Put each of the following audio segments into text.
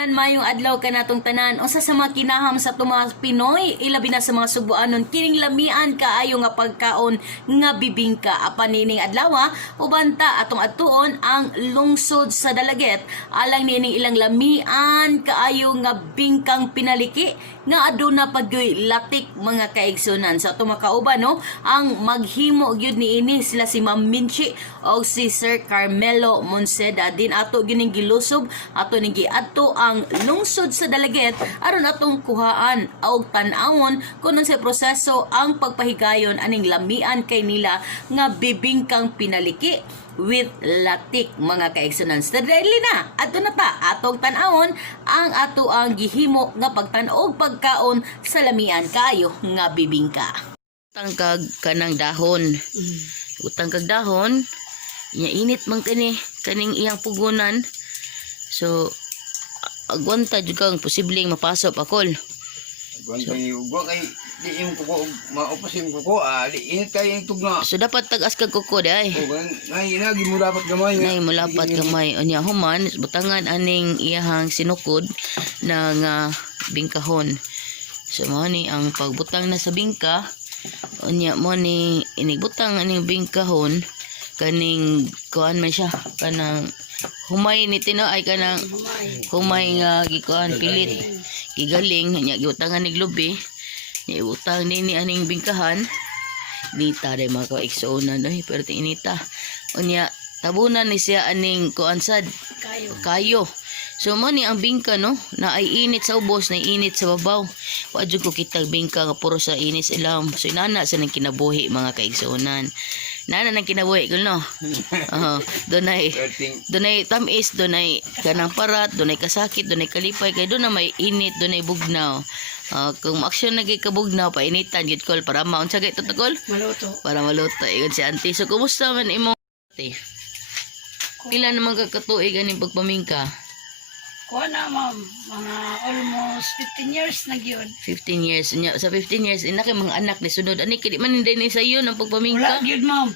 Tanan mayong adlaw ka natong tanan usa sa mga kinaham sa mga Pinoy ilabi na sa mga Subuanon kining lamian kaayo nga pagkaon nga bibingka apan nining adlaw ubanta atong atuon ang lungsod sa Dalaget alang nining ilang lamian kaayo nga bingkang pinaliki nga aduna pagyoy latik mga kaigsunan sa atong makauban no ang maghimo gyud niini sila si Ma'am Minchi o si Sir Carmelo Monseda din ato gining gilusob ato ning giadto ang lungsod sa Dalaget aron atong kuhaan og tan-awon kuno sa proseso ang pagpahigayon aning lamian kay nila nga bibingkang pinaliki with latik mga kaigsunan. Stadili na ato na ta atong tan-awon ang ato ang gihimo nga pagtan-og pagkaon sa lamian kaayo nga bibingka. Tangkag kanang dahon. Utang kag dahon nya init man kaning iyang pugunan. So agwanta jud kang posibleng mapasok akol. Agwanta yung ugwa kay di yung kuko maupas yung kuko di init kay yung tugna. So dapat tagas kag kuko day. O ngay lagi mo dapat gamay. Nay mo dapat gamay unya human butangan aning iyahang sinukod ng bingkahon. So mo ni ang pagbutang na sa bingka unya mo ni inigbutang aning bingkahon kaning kuan man siya kanang humay ni tino ay kanang humay nga gikuan pilit gigaling nya giutangan ni lubi ni utang nini aning bingkahan nita day mga kaigsuonan oy pero inita unya tabunan ni siya aning kuan sad kayo so mo ni ang bingka no na ay init sa ubos na init sa babaw wa jud ko kitag bingka nga puro sa init sa ilam so inana sa nang kinabuhi mga kaigsuonan nana nang kinabuhi ko no dunay tamis dunay kanang parat dunay kasakit dunay kalipay kay doon na may init dunay bugnaw kung aksyon na kabugnaw painitan gid kol para maun sa gay tutugol maluto para maluto iyon si auntie so kumusta man imo ate pila naman kakatuig aning pagpamingka Kuha na ma'am, mga almost 15 years na gyud. 15 years nya sa 15 years ina kay mga anak ni sunod ani kidi man hindi ni sayo ng pagpamingka Wala gyud ma'am.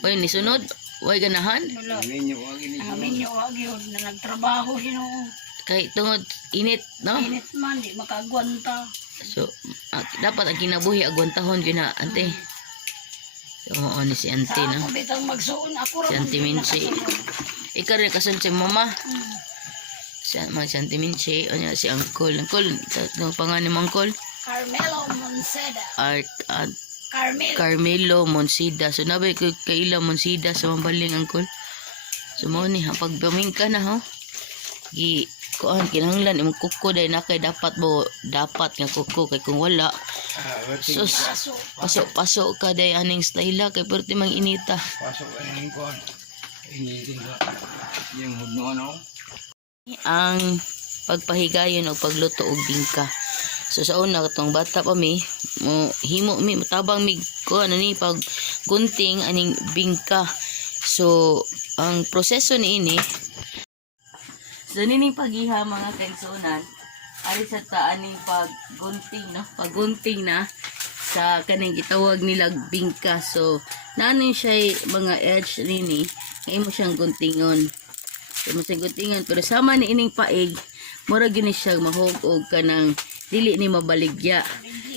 way ni sunod way ganahan Wala. Minyo wa gini. Amin yung wag yun na nagtrabaho Ginoo. kay tungod init no Init man, di makagwanta. so dapat ang kinabuhi agwantahon gyud na ante oo ni si auntie Sa no ako bitang magsuon, ako Si Auntie Minchi. Ikaw rin kasun si mama si Auntie Minchi o niya si uncle no pangalan ni uncle Carmelo Monseda. Carmelo Monsida so nabay ko kaila Monsida sa mambaling uncle so mo ni ha pagpamingka na ho gi kuan kinahanglan imong kuko day na kay dapat nga kuko kay kung wala sus pasok ka day aning style kay perti mang inita Pasok ang kuan. Initin ka. Yung hudno ano. ang pagpahigayon o pagluto og bingka. So sa una katong bata pa mi mo himo mi matabang mi ko ano ni pag gunting aning bingka. So ang proseso niini so nining paghiha mga kaigsuonan ari sa ta aning paggunting no paggunting na sa kaning gitawag nila bingka. So nanin siya mga edge nini nga imo siyang guntingon. So masagutingan pero sama ni ining paig mura gyud siya mahugog kanang dili ni mabaligya.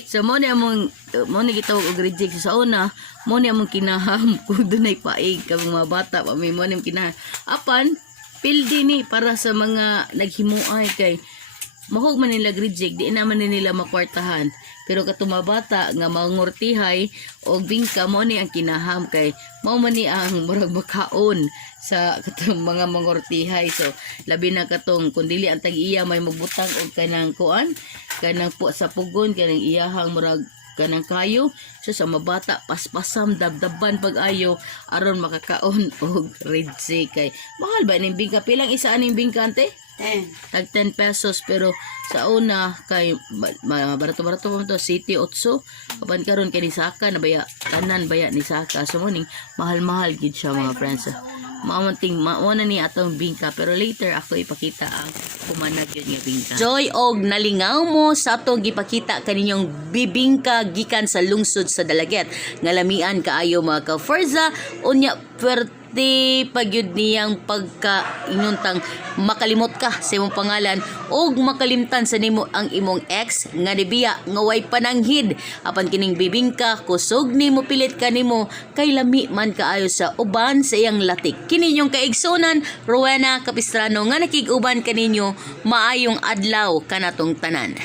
So mo ni among mo ni gitawag og reject sa una mo ni among kinaham kung dunay paig kang mga bata pa may mo ni kinaham apan pildi ni para sa mga naghimuay kay mahog man nila reject di naman nila makwartahan pero katong mga bata nga mangortihay og bingka mo ni ang kinaham kay mao man ni ang murag makaon sa katong mga mangortihay. So labi na katong kun dili ang tag-iya may magbutang og kanang kuan kanang po sa pugon kanang iyahang murag kanang kayo so sa mabata paspasam dabdaban pag-ayo aron makakaon og reject kay mahal ba ning bingka pilang isa aning bingka ante 10. tag 10 pesos pero sa una kay barato-barato mo to City 8 kapan karon kay ni Saka na baya tanan baya ni Saka so mo ning mahal-mahal gid siya mga friends. Maunting mauna ni atong bingka pero later ako ipakita ang kumanag yun nga bingka. Joy og nalingaw mo sa atong gipakita kaninyong bibingka gikan sa lungsod sa Dalaget nga lamian kaayo mga ka-Forza unya swerte pagyud niyang pagka inuntang makalimot ka sa imong pangalan og makalimtan sa nimo ang imong ex nga nibiya nga way pananghid apan kining bibingka kusog nimo pilit kanimo kay lami man kaayo sa uban sa iyang latik. Kini inyong kaigsunan Rowena Capistrano nga nakig-uban kaninyo maayong adlaw kanatong tanan.